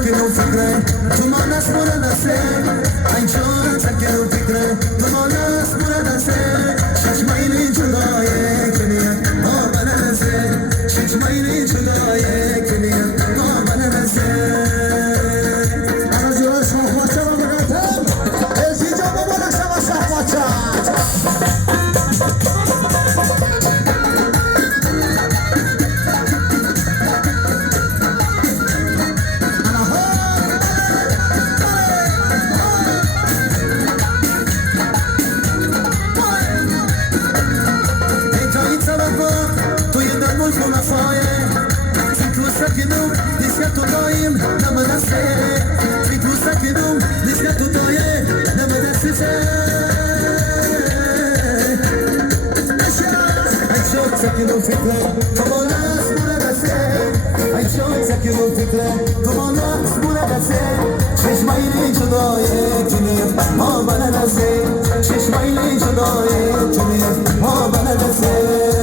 سكنوا فكرة تما ناس مرادسه این چون سکن فکره تما ناس مرادسه چشمایی جدای کنیم ما بنرسه چشمایی جدای کنیم ما بنرسه Aracılar şahmatça mı bırakın? Ezgican mı bıraksana şahmatça? سكنوا نسيتوا دايم لما نسي فيكوا سكنوا نسيتوا دايم لما نسي عيشوك سكنوا فكرة كما ناس مرادسي عيشوك سكنوا فكرة كما ناس مرادسي چشمایی جدای کنیم ما بنرسه چشمایی جدای کنیم ما بنرسه